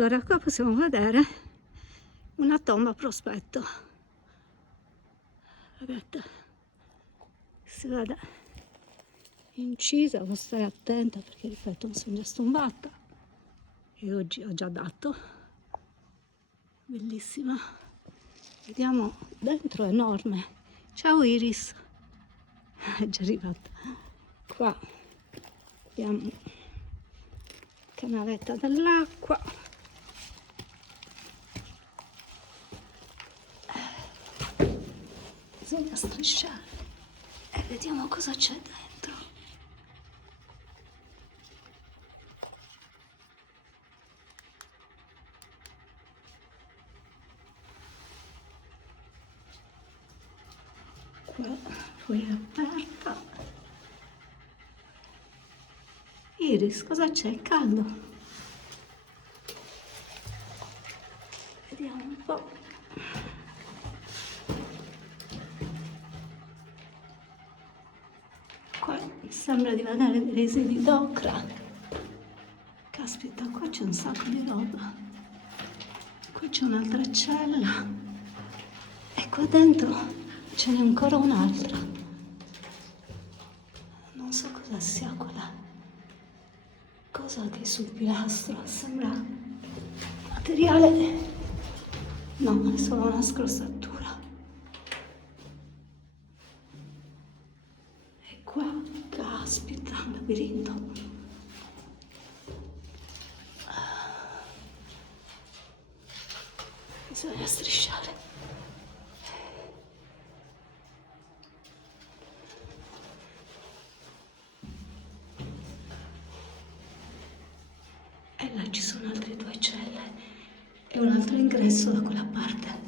Allora, qua possiamo vedere una tomba a prospetto. Vedete? Si vede incisa, devo stare attenta perché, ripeto, non sono già stombata. E oggi ho già dato. Bellissima. Vediamo dentro, è enorme. Ciao Iris. È già arrivata. Qua vediamo canaletta dell'acqua. Bisogna strisciare e vediamo cosa c'è dentro. Qua poi è aperta. Iris, cosa c'è? È caldo. Vediamo un po'. Qua sembra di vedere dei residui d'ocra. Caspita, qua c'è un sacco di roba. Qui c'è un'altra cella. E qua dentro ce n'è ancora un'altra. Non so cosa sia quella cosa che è sul pilastro. Sembra materiale. No, è solo una scrossatura. E qua, caspita, un labirinto. Bisogna strisciare. E là ci sono altre due celle e un altro ingresso da quella parte.